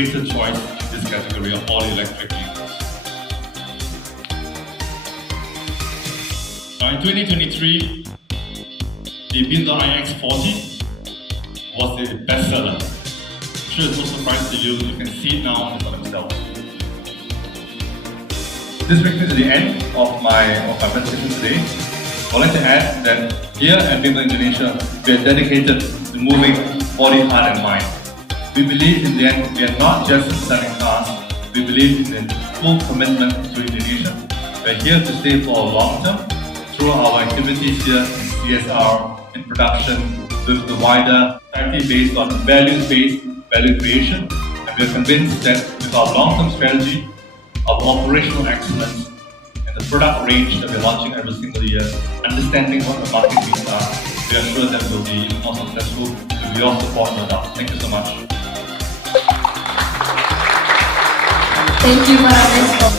greater choice in this category of all electric vehicles. Now in 2023, the BMW iX40 was the bestseller. I'm sure it's no surprise to you, you can see it now for themselves. This brings me to the end of my presentation today. I'd like to add that here at BMW Indonesia, we are dedicated to moving body, heart and mind. We believe in the end, we are not just selling cars, we believe in the full commitment to Indonesia. We are here to stay for a long term through our activities here in CSR, in production, with the wider society based on values-based value creation. And we are convinced that with our long-term strategy, our operational excellence, and the product range that we're launching every single year, understanding what the market needs are, we are sure that we'll be even more successful with your support, no doubt. Thank you so much. Thank you, para Menko.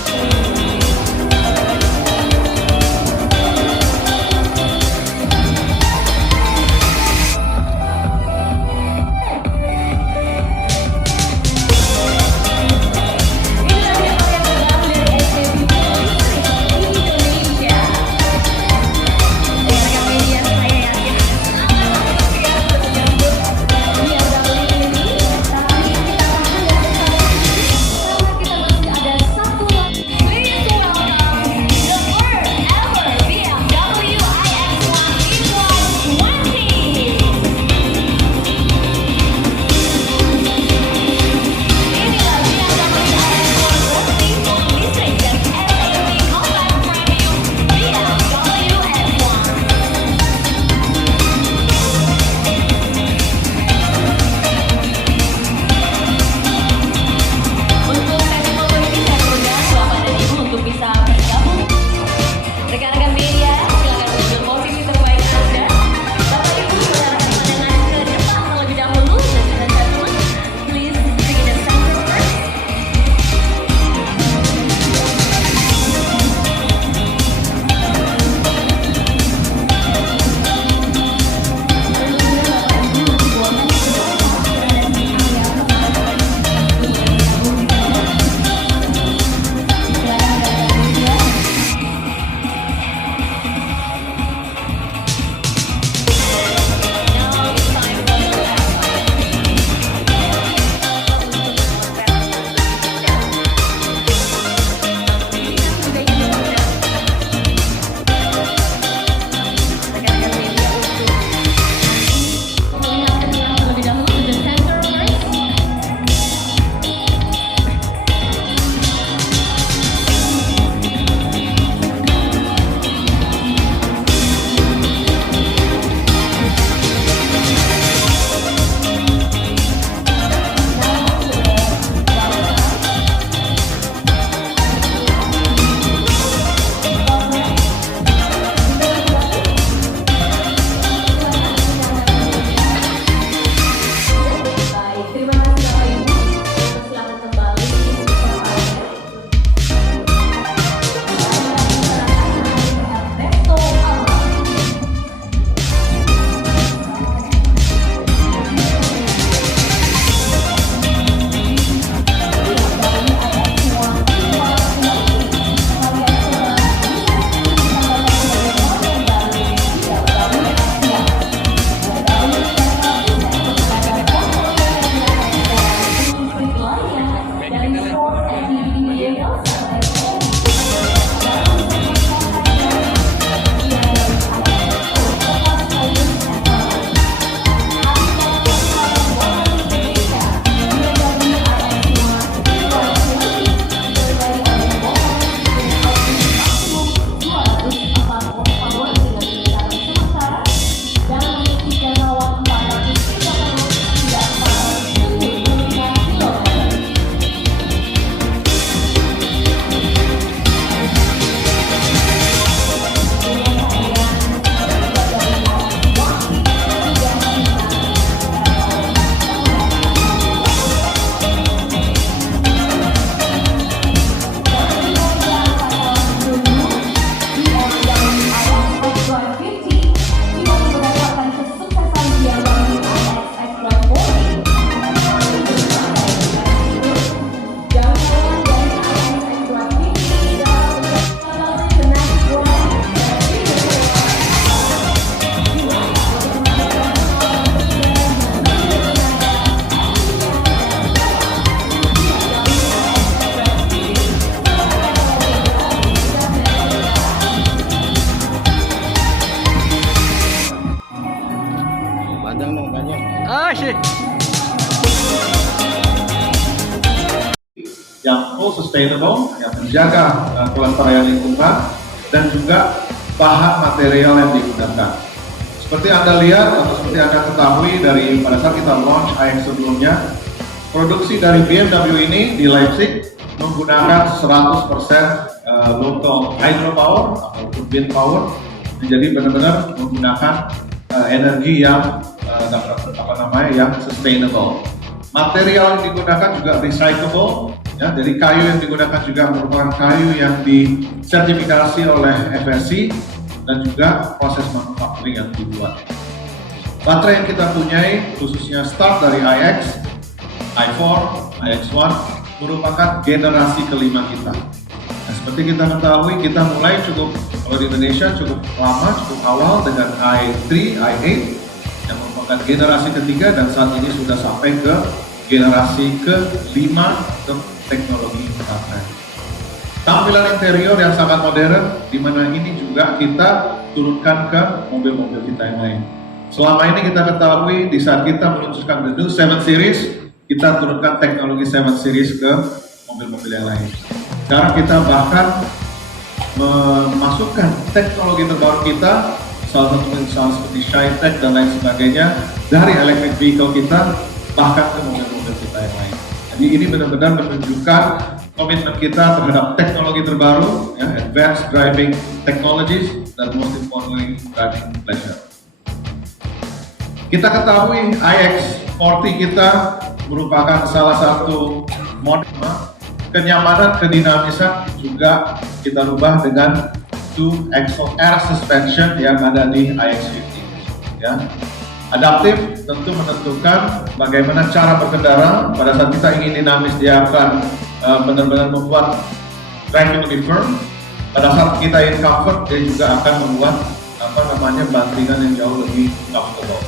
sustainable, yang menjaga kelestarian lingkungan, dan juga bahan material yang digunakan. Seperti Anda lihat atau seperti Anda ketahui dari pada saat kita launch iX sebelumnya, produksi dari BMW ini di Leipzig menggunakan 100% local hydropower atau wind power, jadi benar-benar menggunakan energi yang yang sustainable. Material yang digunakan juga recyclable, ya, jadi kayu yang digunakan juga merupakan kayu yang disertifikasi oleh FSC dan juga proses manufacturing yang dibuat. Baterai yang kita punyai khususnya start dari iX, i4, iX1 merupakan generasi kelima kita. Nah, seperti kita ketahui, kita mulai kalau di Indonesia cukup lama, cukup awal dengan i3, i8 yang merupakan generasi ketiga, dan saat ini sudah sampai ke generasi ke-5 untuk teknologi baterai. Tampilan interior yang sangat modern, di mana ini juga kita turunkan ke mobil-mobil kita yang lain. Selama ini kita ketahui di saat kita meluncurkan the new 7 Series, kita turunkan teknologi 7 Series ke mobil-mobil yang lain. Sekarang kita bahkan memasukkan teknologi terbaru kita, salah satu misalnya seperti ShyTech dan lain sebagainya, dari electric vehicle kita bahkan ke mobil-mobil kita yang lain. Jadi ini benar-benar menunjukkan komitmen kita terhadap teknologi terbaru, ya, advanced driving technologies, dan most importantly driving pleasure. Kita ketahui iX40 kita merupakan salah satu model kenyamanan, kedinamisan juga kita rubah dengan 2 axle air suspension yang ada di iX50. Ya. Adaptif tentu menentukan bagaimana cara berkendara. Pada saat kita ingin dinamis, dia akan benar-benar membuat driving lebih firm. Pada saat kita ingin comfort, dia juga akan membuat bantingan yang jauh lebih comfortable.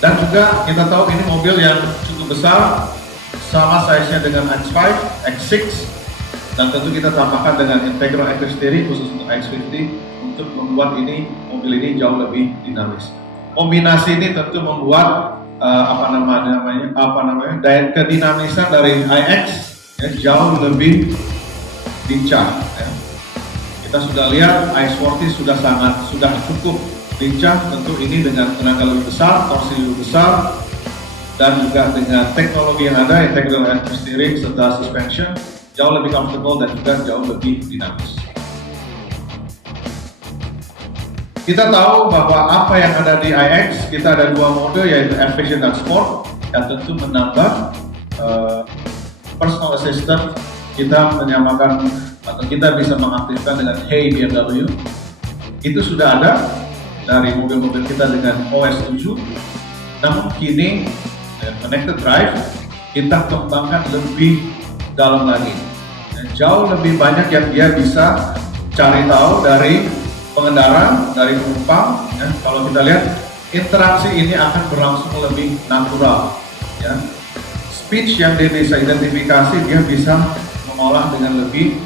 Dan juga kita tahu ini mobil yang cukup besar, sama size-nya dengan X5, X6, dan tentu kita tambahkan dengan integral active steering khusus untuk X50 untuk membuat mobil ini jauh lebih dinamis. Kombinasi ini tentu membuat daya kedinamisan dari iX ya, jauh lebih lincah. Ya. Kita sudah lihat iX40 sudah cukup lincah, tentu ini dengan tenaga lebih besar, torsi lebih besar, dan juga dengan teknologi yang ada, integral active steering serta suspension, jauh lebih comfortable dan juga jauh lebih dinamis. Kita tahu bahwa apa yang ada di iX, kita ada dua mode yaitu Efficient dan Sport, yang tentu menambah personal assistant. Kita menyamakan atau kita bisa mengaktifkan dengan Hey BMW. Itu sudah ada dari mobil-mobil kita dengan OS 7. Namun kini Connected Drive kita kembangkan lebih dalam lagi. Jauh lebih banyak yang dia bisa cari tahu dari pengendara, dari penumpang. Ya. Kalau kita lihat interaksi ini akan berlangsung lebih natural. Ya. Speech yang dia bisa identifikasi, dia bisa mengolah dengan lebih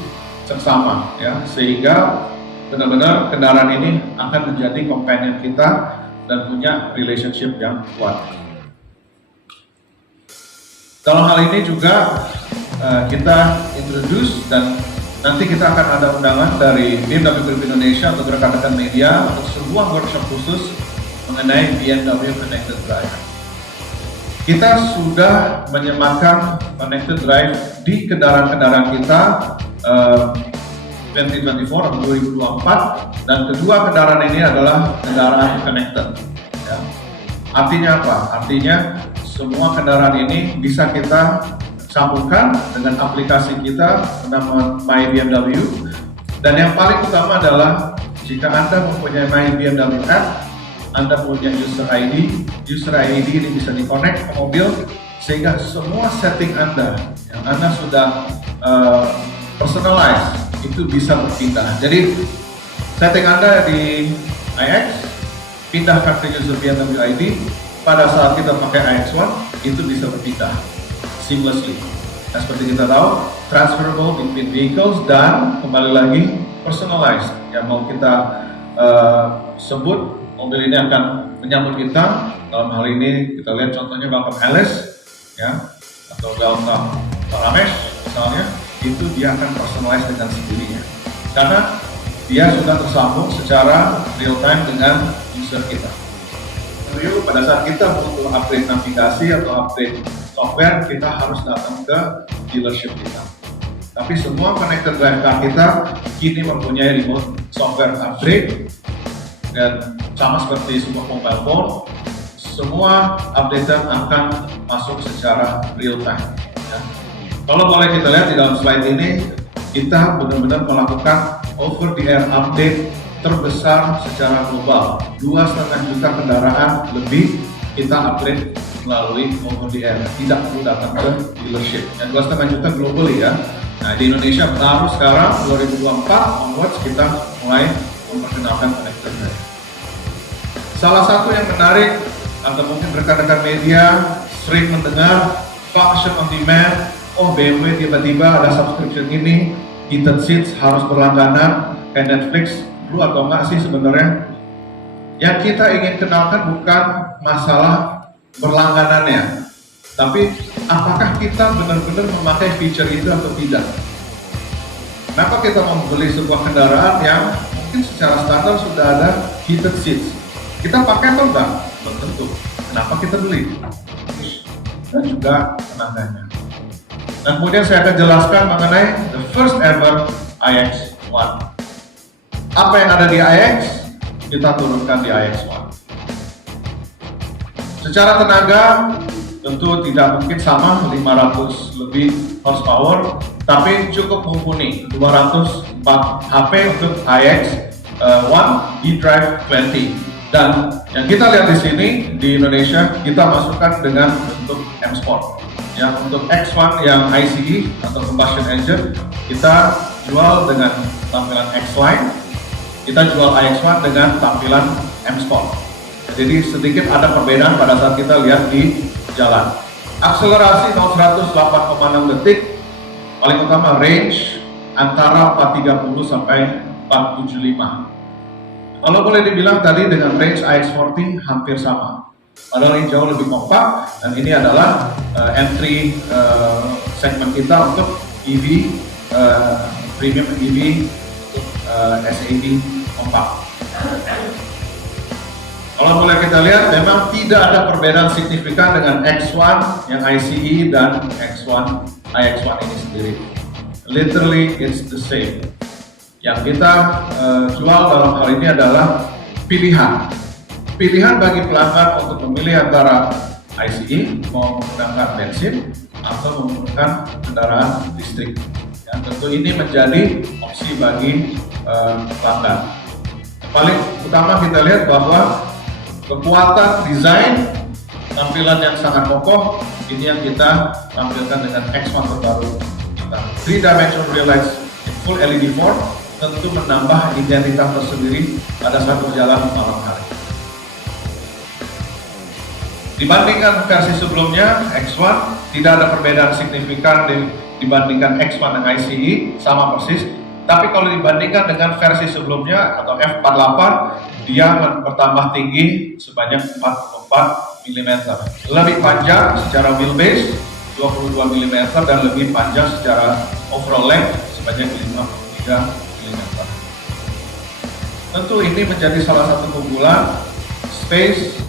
seksama, ya, sehingga benar-benar kendaraan ini akan menjadi companion kita dan punya relationship yang kuat. Dalam hal ini juga kita introduce dan nanti kita akan ada undangan dari BMW Group Indonesia untuk rekan-rekan media untuk sebuah workshop khusus mengenai BMW Connected Drive. Kita sudah menyematkan Connected Drive di kendaraan-kendaraan kita 2024 atau 2024, dan kedua kendaraan ini adalah kendaraan connected. Ya. Artinya apa? Artinya semua kendaraan ini bisa kita sambungkan dengan aplikasi kita bernama My BMW, dan yang paling utama adalah jika Anda mempunyai My BMW app, Anda punya user ID ini bisa di-connect ke mobil sehingga semua setting Anda yang Anda sudah personalize itu bisa berpindah. Jadi setting Anda di iX pindahkan ke user BMW ID, pada saat kita pakai iX1 itu bisa berpindah seamlessly. Nah, seperti kita tahu, transferable between vehicles dan kembali lagi personalized. Yang mau kita sebut, mobil ini akan menyambut kita. Dalam hal ini kita lihat contohnya Welcome Alice, ya, atau Welcome Paramesh misalnya. itu dia akan personalize dengan sendirinya. Karena dia sudah tersambung secara real time dengan user kita. Jadi pada saat kita butuh upgrade navigasi atau upgrade software, kita harus datang ke dealership kita. Tapi semua connected drive car kita kini mempunyai remote software upgrade, dan sama seperti sebuah mobile phone, semua updatean akan masuk secara real time. Ya. Kalau boleh kita lihat di dalam slide ini, kita benar-benar melakukan over the air update terbesar secara global. 2,5 juta kendaraan lebih kita upgrade melalui over the air, tidak perlu datang ke dealership. Dan 2,5 juta globally ya. Nah, di Indonesia baru sekarang 2024 onwards kita mulai memperkenalkan connected drive. Salah satu yang menarik, atau mungkin rekan-rekan media sering mendengar function on demand. Oh, BMW tiba-tiba ada subscription ini, heated seats harus berlangganan kayak Netflix. Perlu atau enggak sih sebenarnya? Yang kita ingin kenalkan bukan masalah berlangganannya, tapi apakah kita benar-benar memakai feature itu atau tidak. Kenapa kita membeli sebuah kendaraan yang mungkin secara standar sudah ada heated seats? Kita pakai atau enggak? Belum tentu. Kenapa kita beli? Dan juga tenaganya. Dan kemudian saya akan jelaskan mengenai the first ever iX1. Apa yang ada di iX, kita turunkan di iX1. Secara tenaga, tentu tidak mungkin sama 500 lebih horsepower, tapi cukup mumpuni 204 HP untuk iX1 eDrive 20. Dan yang kita lihat di sini di Indonesia, kita masukkan dengan bentuk M Sport. Yang untuk X1 yang ICE atau combustion engine, kita jual dengan tampilan X-Line, kita jual iX1 dengan tampilan M Sport. Jadi sedikit ada perbedaan pada saat kita lihat di jalan. Akselerasi 0-100 8,6 detik, paling utama range antara 430 sampai 475. Kalau boleh dibilang tadi dengan range iX40 hampir sama, padahal ini jauh lebih kompak, dan ini adalah entry segmen kita untuk EV, premium EV untuk SAV kompak. Kalau boleh kita lihat, memang tidak ada perbedaan signifikan dengan X1 yang ICE dan X1 iX1 ini sendiri. Literally it's the same. Yang kita jual dalam hal ini adalah pilihan. Pilihan bagi pelanggan untuk memilih antara ICE, mau menggunakan bensin, atau menggunakan kendaraan listrik. Ya, tentu ini menjadi opsi bagi pelanggan. Paling utama kita lihat bahwa kekuatan desain, tampilan yang sangat kokoh, ini yang kita tampilkan dengan X1 terbaru kita. 3-dimension realize in full LED form, tentu menambah identitas tersendiri pada saat berjalan di malam hari. Dibandingkan versi sebelumnya, X1 tidak ada perbedaan signifikan dibandingkan X1 dan ICE, sama persis. Tapi kalau dibandingkan dengan versi sebelumnya atau F48, dia bertambah tinggi sebanyak 44 mm. Lebih panjang secara wheelbase 22 mm dan lebih panjang secara overall length sebanyak 53 mm. Tentu ini menjadi salah satu keunggulan space,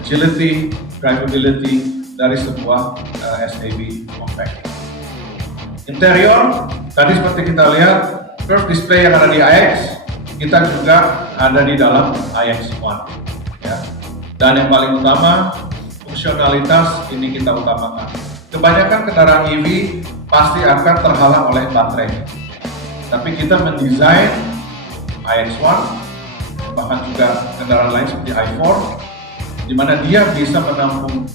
agility, drivability dari sebuah SAV compact. Interior, tadi seperti kita lihat, curve display yang ada di iX, kita juga ada di dalam iX1. Ya. Dan yang paling utama, fungsionalitas ini kita utamakan. Kebanyakan kendaraan EV pasti akan terhalang oleh baterai. Tapi kita mendesain iX1, bahkan juga kendaraan lain seperti i4, di mana dia bisa menampung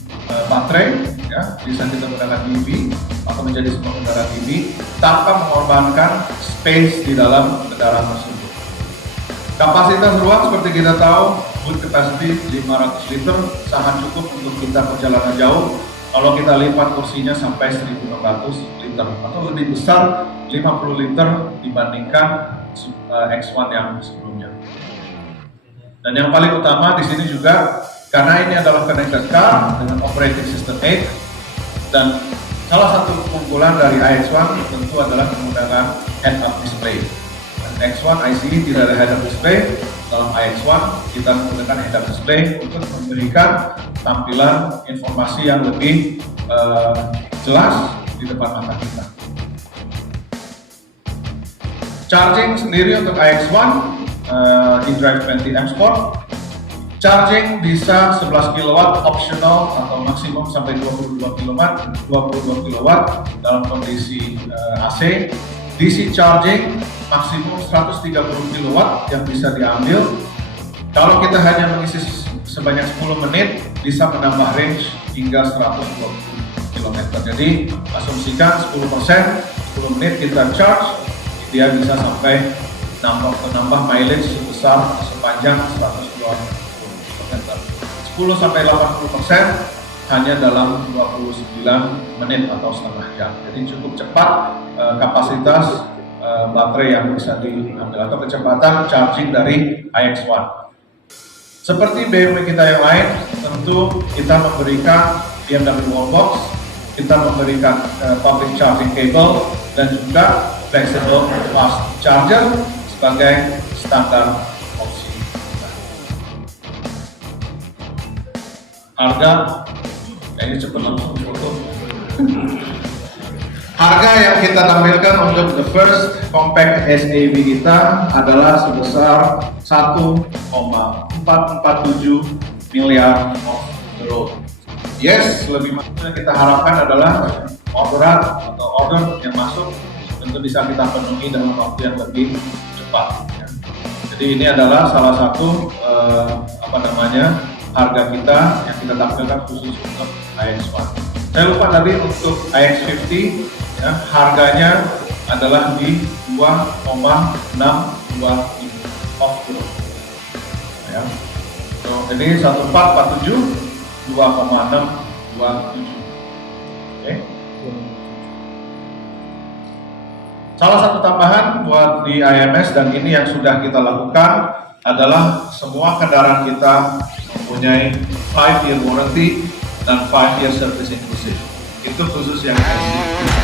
baterai, ya, bisa kita menggunakan EV atau menjadi sebuah kendaraan EV tanpa mengorbankan space di dalam kendaraan tersebut. Kapasitas ruang seperti kita tahu, boot capacity 500 liter sangat cukup untuk kita perjalanan jauh. Kalau kita lipat kursinya sampai 1.600 liter atau lebih besar 50 liter dibandingkan X1 yang sebelumnya. Dan yang paling utama di sini juga, karena ini adalah connected car dengan operating system 8, dan Salah satu keunggulan dari iX1 tentu adalah menggunakan head-up display. X1 IC tidak ada head-up display. Dalam iX1 kita menggunakan head-up display untuk memberikan tampilan informasi yang lebih jelas di depan mata kita. Charging sendiri untuk iX1 eDrive 20 M Sport, charging bisa 11 kW optional atau maksimum sampai 22 kW dalam kondisi AC. DC charging maksimum 130 kW yang bisa diambil. Kalau kita hanya mengisi sebanyak 10 menit bisa menambah range hingga 120 km. Jadi asumsikan 10% 10 menit kita charge, dia bisa sampai menambah mileage sebesar sepanjang 120 km. 10 sampai 80% hanya dalam 29 menit atau setengah jam. Jadi cukup cepat kapasitas baterai yang bisa diambil atau kecepatan charging dari iX1. Seperti BMW kita yang lain, tentu kita memberikan BMW Wallbox, kita memberikan public charging cable dan juga flexible fast charger sebagai standar opsi. Harga kayaknya cepet langsung foto. Harga yang kita tampilkan untuk the first compact SAV kita adalah sebesar 1,447 miliar of euro. Yes, lebih yang kita harapkan adalah order yang masuk tentu bisa kita penuhi dalam waktu yang lebih cepat. Jadi ini adalah salah satu harga kita yang kita tampilkan khusus untuk iX1. Saya lupa tadi untuk iX50 ya, harganya adalah di 2,625 of euro. Ya. So, jadi 1447 2,627. Oke. Salah satu tambahan buat di IMS dan ini yang sudah kita lakukan adalah semua kendaraan kita mempunyai 5-year warranty dan 5-year service inclusive. Itu khusus yang SUV.